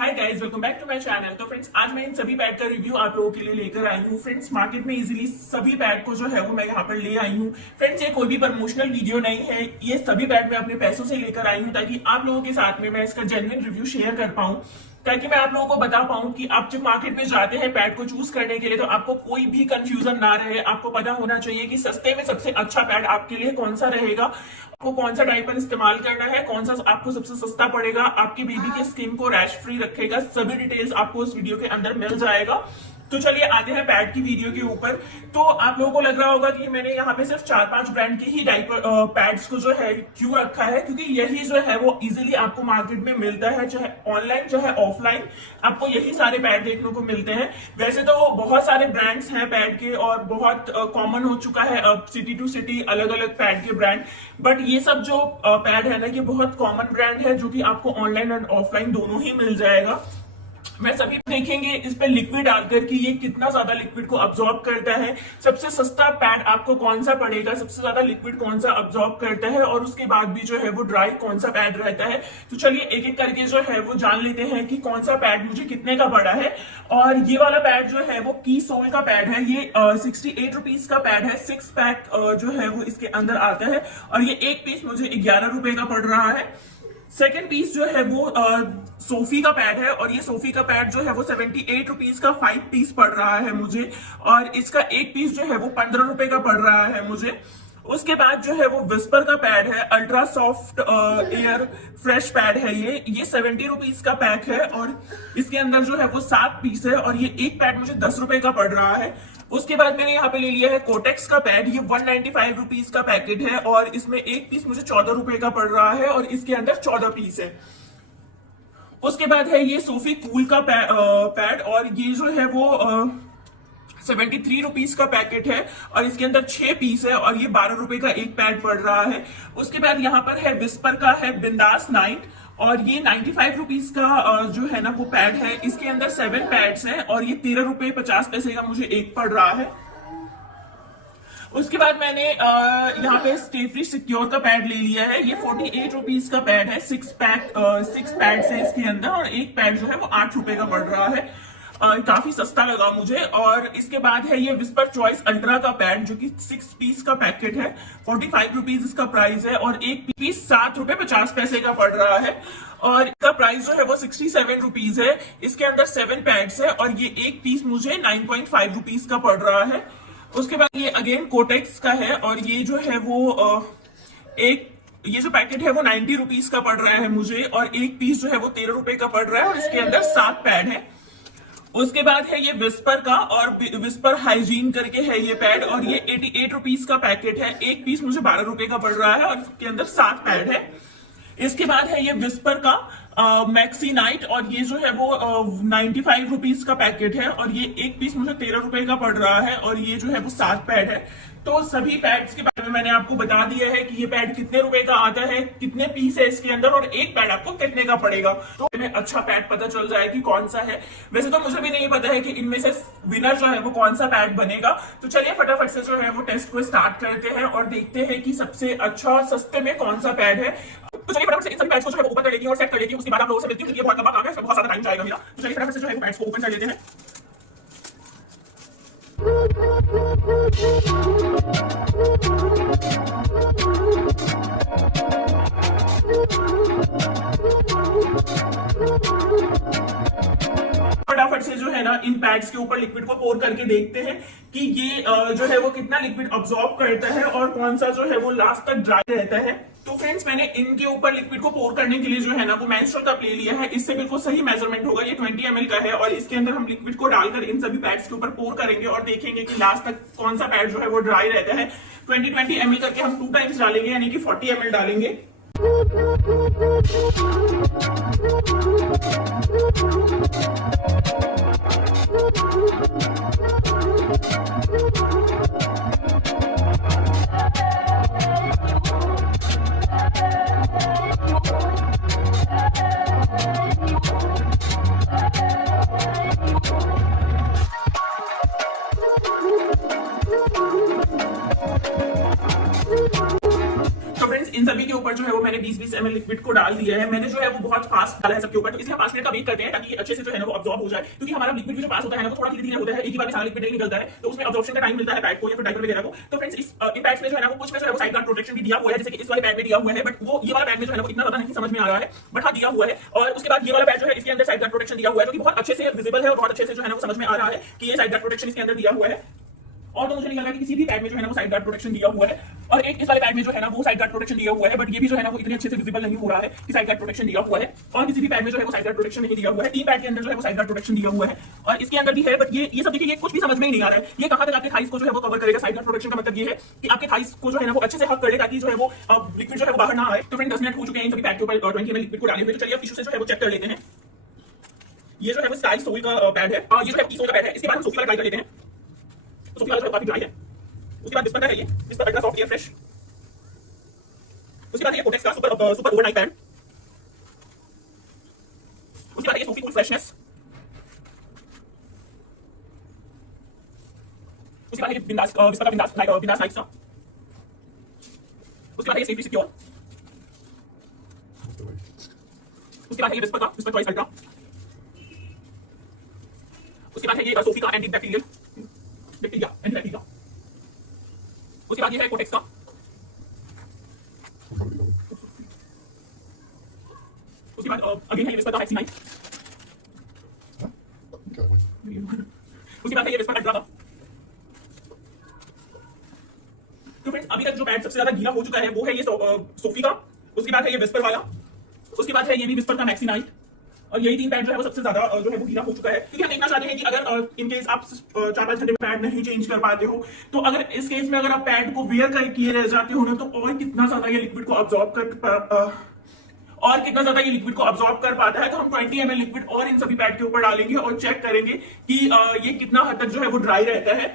Hi guys, welcome back to my channel. तो friends, आज मैं इन सभी पैड का रिव्यू आप लोगों के लिए लेकर आई हूँ। फ्रेंड्स, मार्केट में इजीली सभी पैड को जो है वो मैं यहाँ पर ले आई हूँ। फ्रेंड्स, ये कोई भी प्रमोशनल वीडियो नहीं है, ये सभी पैड मैं अपने पैसों से लेकर आई हूँ ताकि आप लोगों के साथ में मैं इसका जेन्युइन रिव्यू शेयर कर पाऊँ, ताकि मैं आप लोगों को बता पाऊं कि आप जब मार्केट में जाते हैं पैड को चूज करने के लिए तो आपको कोई भी कंफ्यूजन ना रहे। आपको पता होना चाहिए कि सस्ते में सबसे अच्छा पैड आपके लिए कौन सा रहेगा, आपको कौन सा डायपर इस्तेमाल करना है, कौन सा आपको सबसे सस्ता पड़ेगा, आपकी बेबी के स्किन को रैश फ्री रखेगा। सभी डिटेल्स आपको इस वीडियो के अंदर मिल जाएगा। तो चलिए आते हैं पैड की वीडियो के ऊपर। तो आप लोगों को लग रहा होगा कि मैंने यहाँ पे सिर्फ 4-5 ब्रांड के ही डायपर पैड्स को जो है क्यों रखा है, क्योंकि यही जो है वो इजीली आपको मार्केट में मिलता है, चाहे ऑनलाइन चाहे ऑफलाइन आपको यही सारे पैड देखने को मिलते हैं। वैसे तो बहुत सारे ब्रांड्स हैं पैड के और बहुत कॉमन हो चुका है अब सिटी टू सिटी अलग अलग पैड के ब्रांड, बट ये सब जो पैड है ना ये बहुत कॉमन ब्रांड है जो कि आपको ऑनलाइन एंड ऑफलाइन दोनों ही मिल जाएगा। मैं सभी देखेंगे इस पे लिक्विड डालकर कि ये कितना ज्यादा लिक्विड को अब्सॉर्ब करता है, सबसे सस्ता पैड आपको कौन सा पड़ेगा, सबसे ज्यादा लिक्विड कौन सा अब्सॉर्ब करता है और उसके बाद भी जो है वो ड्राई कौन सा पैड रहता है। तो चलिए एक एक करके जो है वो जान लेते हैं कि कौन सा पैड मुझे कितने का पड़ा है। और ये वाला पैड जो है वो की सोल का पैड है, ये 68 रुपीज का पैड है। 6 पैक जो है वो इसके अंदर आता है और ये एक पीस मुझे 11 रुपए का पड़ रहा है। सेकेंड पीस जो है वो सोफी का पैड है और ये सोफी का पैड जो है वो 78 रुपीज का 5 पीस पड़ रहा है मुझे, और इसका एक पीस जो है वो 15 रुपए का पड़ रहा है मुझे। उसके बाद जो है वो विस्पर का पैड है, ultra soft air fresh pad है। ये 70 रुपीज का पैक है और इसके अंदर जो है वो 7 पीस है और ये एक पैड मुझे 10 रुपए का पड़ रहा है। उसके बाद मैंने यहाँ पे ले लिया है कोटेक्स का पैड, ये 195 रुपीज का पैकेट है और इसमें एक पीस मुझे 14 रुपए का पड़ रहा है और इसके अंदर 14 पीस है। उसके बाद है ये सोफी कूल का पैड और ये जो है वो 73 रुपीज का पैकेट है और इसके अंदर 6 पीस है और ये 12 रुपए का एक पैड पड़ रहा है। उसके बाद यहाँ पर है विस्पर का है बिंदास नाइट और ये 95 रुपीज का जो है ना वो पैड है। इसके अंदर 7 पैड्स हैं और ये 13 रुपए 50 पैसे का मुझे एक पड़ रहा है। उसके बाद मैंने यहाँ पे स्टे फ्री सिक्योर का पैड ले लिया है, ये 48 रुपीज का पैड है। 6 पैड्स है इसके अंदर और एक पैड जो है वो 8 रुपए का पड़ रहा है। काफी सस्ता लगा मुझे। और इसके बाद है ये विस्पर चॉइस अल्ट्रा का पैड जो कि 6 पीस का पैकेट है, 45 रुपीज इसका प्राइस है और एक पीस 7 रुपए 50 पैसे का पड़ रहा है और इसका प्राइस जो है वो 67 रुपीज है। इसके अंदर 7 पैड्स है और ये एक पीस मुझे 9.5 रुपीज का पड़ रहा है। उसके बाद ये अगेन कोटेक्स का है और ये जो है वो ये जो पैकेट है वो 90 रुपीज का पड़ रहा है मुझे और एक पीस जो है वो 13 रुपए का पड़ रहा है और इसके अंदर 7 पैड है। उसके बाद है ये विस्पर का और विस्पर हाइजीन करके है ये पैड और ये 88 रुपीज का पैकेट है, एक पीस मुझे 12 रुपए का पड़ रहा है और इसके अंदर 7 पैड है। इसके बाद है ये विस्पर का मैक्सी नाइट और ये जो है वो 95 रुपीज का पैकेट है और ये एक पीस मुझे 13 रुपए का पड़ रहा है और ये जो है वो 7 पैड है। तो सभी पैड्स के बारे में मैंने आपको बता दिया है कि ये पैड कितने रुपए का आता है, कितने पीस है इसके अंदर और एक पैड आपको कितने का पड़ेगा। तो हमें अच्छा पैड पता चल जाए कि कौन सा है। वैसे तो मुझे भी नहीं पता है कि इनमें से विनर जो है वो कौन सा पैड बनेगा। तो चलिए फटाफट से जो है वो टेस्ट को स्टार्ट करते हैं और देखते हैं कि सबसे अच्छा सस्ते में कौन सा पैड है। तो चलिए फटाफट से इन सभी पैड्स को जो है वो ओपन कर लेती हूँ और सेट कर लेती हूँ। उसके बाद आप लोगों से मिलती हूँ, ये बहुत लंबा काम है, इसमें बहुत ज्यादा टाइम जाएगा मेरा। तो चलिए फटाफट से जो है वो पैड्स को ओपन कर लेते हैं। फटाफट से जो है ना इन पैड्स के ऊपर लिक्विड को पोर करके देखते हैं कि ये जो है वो कितना लिक्विड अब्सॉर्ब करता है और कौन सा जो है वो लास्ट तक ड्राई रहता है। तो फ्रेंड्स, मैंने इनके ऊपर लिक्विड को पोर करने के लिए जो है ना वो मेंस्ट्रुअल कप ले लिया है। इससे बिल्कुल सही मेजरमेंट होगा, ये 20 ml का है और इसके अंदर हम लिक्विड को डालकर इन सभी पैड्स के ऊपर पोर करेंगे और देखेंगे कि लास्ट तक कौन सा पैड जो है वो ड्राई रहता है। 20 ml करके हम 2 टाइम्स डालेंगे यानी कि 40 ml डालेंगे। इन सभी के ऊपर जो है वो मैंने 20-20 ml लिक्विड को डाल दिया है। मैंने जो है वो बहुत फास्ट डाला है सबके ऊपर, तो इसलिए 5 मिनट का वेट करते हैं ताकि अच्छे से जो है ना वो अब्सॉर्ब हो जाए, क्योंकि हमारा लिक्विड भी जो पास होता है ना वो थोड़ा धीरे धीरे होता है, एक ही बार में सारा लिक्विड नहीं निकलता है, तो उसमें अब्सॉर्प्शन का टाइम मिलता है पैड को या फिर डायपर वगैरह को। तो फ्रेंड्स इन पैड्स में जो है ना वो कुछ में जो है वो साइड गार्ड प्रोटेक्शन भी दिया हुआ है, जैसे कि इस वाले पैड में दिया हुआ है, बट वो ये वाला पैड में जो है ना वो इतना ज्यादा नहीं समझ में आ रहा है, बट हाँ दिया हुआ है। और उसके बाद ये वाला पैड जो है इसके अंदर साइड गार्ड प्रोटेक्शन दिया हुआ है, जो कि बहुत अच्छे से विजिबल है और बहुत अच्छे से जो है ना वो समझ में आ रहा है कि ये साइड गार्ड प्रोटेक्शन इसके अंदर दिया हुआ है। और तो मुझे नहीं लग रहा कि किसी भी पैड में जो है ना वो साइड गार्ड प्रोटेक्शन दिया हुआ है, और एक इस वाले पैड में जो है ना वो साइड गार्ड प्रोटेक्शन दिया हुआ है, बट ये भी जो है ना वो इतने अच्छे से विजिबल नहीं हो रहा है कि साइड गार्ड प्रोटेक्शन दिया हुआ है। और किसी भी पैड में जो है वो साइड गार्ड प्रोटेक्शन नहीं दिया हुआ है। 3 पैड के अंदर जो है वो साइड गार्ड प्रोटेक्शन दिया हुआ है, और इसके अंदर भी है, बट ये सब देखिए ये कुछ भी समझ में ही नहीं आ रहा है, ये कहां तक आपके थाइस को जो है वो कवर करेगा। साइड गार्ड प्रोटेक्शन का मतलब ये है कि आपके थाइस को जो है ना वो अच्छे से हक कर ले, ताकि जो है वो लिक्विड जो है वो बाहर ना आए। तो फ्रेंड 10 मिनट हो चुके हैं इन सभी पैड के ऊपर 20 ml लिक्विड को डाले हुए, तो चलिए अब टिश्यू से जो है वो चेक कर लेते हैं। ये जो है वो स्टाइल सोल का पैड है, और ये जो है सोल का पैड है। इसके बाद हम सोफी वाला ट्राई कर लेते हैं। सोफी वाला जो है काफी ड्राई है। उसके बाद विस्पर का है ये whisper ultra soft air fresh. उसके बाद ये कोटेक्स का सुपर ओवरनाइट पैड। उसके बाद ये सोफी कूल फ्रेशनेस। उसके बाद ये बिंदास विस्पर का बिंदास नाइट का। उसके बाद ये सेफ्टी सिक्योर। उसके बाद है ये विस्पर चॉइस अल्ट्रा। उसके बाद है ये सोफी का एंटी बैक्टीरियल एंटीबैक्टीरिया। उसके बाद ये है कोटेक्स का। उसके बाद अगेन है ये विस्पर का मैक्सी नाइट। उसके बाद है ये विस्पर अल्ट्रा का। तो फ्रेंड्स अभी तक जो पैड सबसे ज्यादा गीला हो चुका है वो है ये सोफी का। उसके बाद है ये विस्पर वाला। उसके बाद है ये भी विस्पर का मैक्सी नाइट, और यही 3 पैड जो है वो सबसे ज्यादा जो है वो गीला हो चुका है, क्योंकि हम देखना चाहते हैं कि अगर इन केस आप 4-5 घंटे में पैड नहीं चेंज कर पाते हो, तो अगर इस केस में अगर आप पैड को वेयर कर किए रह जाते हो ना, तो और कितना ज्यादा ये लिक्विड को अब्सॉर्ब कर पाता है। तो हम 20 ml लिक्विड और इन सभी पैड के ऊपर डालेंगे और चेक करेंगे कि ये कितना हद तक जो है वो ड्राई रहता है।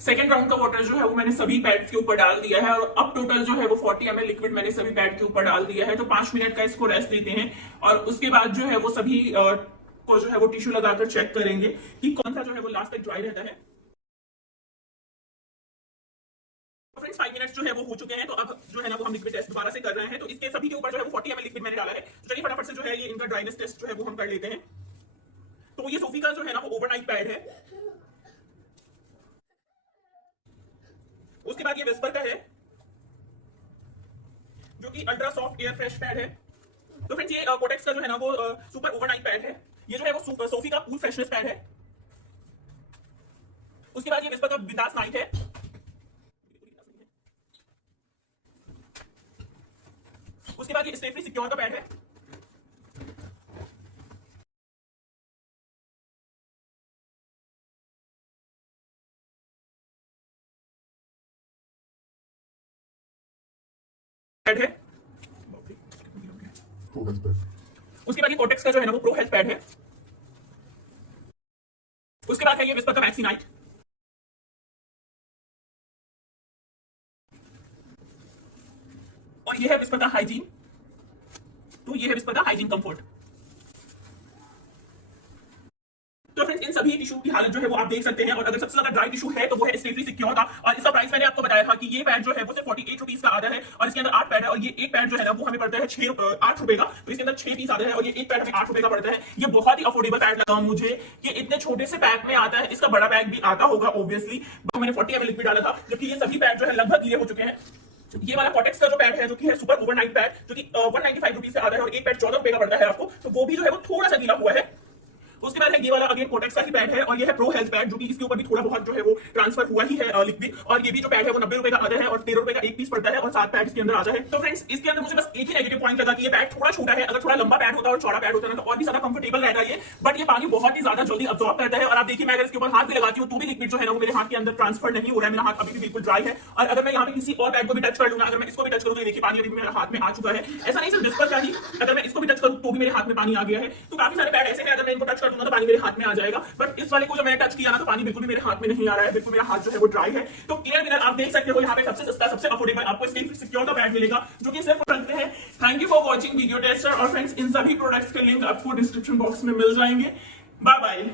सेकेंड राउंड का वाटर जो है वो मैंने सभी पैड के ऊपर डाल दिया है, और अब टोटल जो है वो 40 ml लिक्विड मैंने सभी पैड के ऊपर डाल दिया है। तो 5 मिनट का इसको रेस्ट देते हैं, और उसके बाद जो है वो सभी को जो है वो टिश्यू लगाकर चेक करेंगे कि कौन सा जो है वो लास्ट तक ड्राई रहता है। फ्रेंड्स 5 मिनट्स जो है वो हो चुके हैं, तो अब जो है ना वो हम लिक्विड टेस्ट दोबारा से कर रहे हैं। तो इसके सभी के ऊपर जो है वो 40 ml लिक्विड मैंने डाला है। तो चलिए फटाफट से जो है ये इनका ड्राइनेस टेस्ट जो है वो हम कर लेते हैं। तो ये सोफी का जो है ना वो ओवरनाइट पैड है। उसके बाद ये विस्पर का है जो कि ultra soft air fresh pad है। तो फ्रेंड्स ये कोटेक्स का जो है ना वो सुपर ओवरनाइट पैड है। ये जो है वो सोफी का कूल फ्रेशनेस पैड है। उसके बाद ये विस्पर का बिंदास नाइट है। उसके बाद ये स्टेफनी सिक्योर का पैड है। पैड है। उसके बाद ये कोटेक्स का जो है ना वो प्रो हेल्थ पैड है। उसके बाद है ये विस्पर का मैक्सी नाइट। और ये है विस्पर का हाइजीन। तो ये है विस्पर का हाइजीन कंफर्ट। तो फ्रेंड्स इन सभी टिश्यू की हालत जो है वो आप देख सकते हैं, और अगर सबसे ज्यादा ड्राई टिश्यू है तो वो है स्टेफनी सिक्योर का, और इसका प्राइस मैंने आपको बताया था कि ये पैड जो है वो सिर्फ 48 रुपीज का आता है, और इसके अंदर 8 पैड है, और ये एक पैड जो है ना वो हमें पड़ता है 8 रुपए का। तो इसके अंदर 6 पीस आते हैं, और ये एक पैड हमें 8 रुपए का पड़ता है। ये बहुत ही अफोर्डेबल पैड लगा मुझे, ये इतने छोटे से पैक में आता है। इसका बड़ा पैक भी आता होगा ऑब्वियसली। तो मैंने 40 ml लिक्विड डाला था, जबकि ये सभी पैड जो है लगभग गीले हो चुके हैं। ये वाला कोटेक्स का जो पैड है जो कि है सुपर ओवरनाइट पैड, जो कि 195 रुपीज से आता है, और एक पैड 14 रुपए का पड़ता है आपको, तो वो भी जो है वो थोड़ा सा गीला हुआ है। उसके बाद है ये वाला अगेन कोटेक्स का ही पैड है और ये है प्रो हेल्थ पैड, जो कि इसके ऊपर भी थोड़ा बहुत जो है वो ट्रांसफर हुआ ही है लिक्विड। और ये भी जो पैड है वो 90 रुपए का आता है और 13 रुपए का एक पीस पड़ता है और 7 पैड इसके अंदर आता है। तो फ्रेंड्स इसके अंदर मुझे बस एक ही नेगेटिव पॉइंट लगा कि ये पैड थोड़ा छोटा है। अगर थोड़ा लंबा पैड होता और चौड़ा पैड होता ना तो और भी ज्यादा कंफर्टेबल रहता है ये, बट ये पानी बहुत ही ज्यादा जल्दी अब्सॉर्ब करता है। और आप देखिए मैं अगर इसके ऊपर हाथ भी लगाती हूँ तो भी लिक्विड जो है ना वो मेरे हाथ के अंदर ट्रांसफर नहीं हो रहा है, मेरा हाथ अभी भी बिल्कुल ड्राई है। और अगर मैं यहाँ पे किसी और पैड को भी टच कर लूंगा, अगर मैं इसको भी टच करूँ तो देखिए पानी अभी भी मेरे हाथ में आ चुका है। ऐसा नहीं सिर्फ डिस्पर का ही, अगर मैं इसको भी टच करूँ तो भी मेरे हाथ में पानी आ गया है। तो काफी सारे पैड ऐसे हैं, अगर मैं इनको टच कर दूंगा तो पानी मेरे हाथ में आ जाएगा, बट इस वाले को जो मैंने टच किया ना तो पानी बिल्कुल भी मेरे हाथ में नहीं आ रहा है, बिल्कुल मेरा हाथ जो है वो ड्राई है। तो क्लियर विनर आप देख सकते हो यहाँ पे सबसे सस्ता सबसे अफोर्डेबल आपको स्टे सिक्योर का पैड मिलेगा, जो कि सिर्फ रखते हैं। Thank you for watching video tester. और फ्रेंड्स इन सभी प्रोडक्ट्स के लिंक आपको डिस्क्रिप्शन बॉक्स में मिल जाएंगे। Bye bye.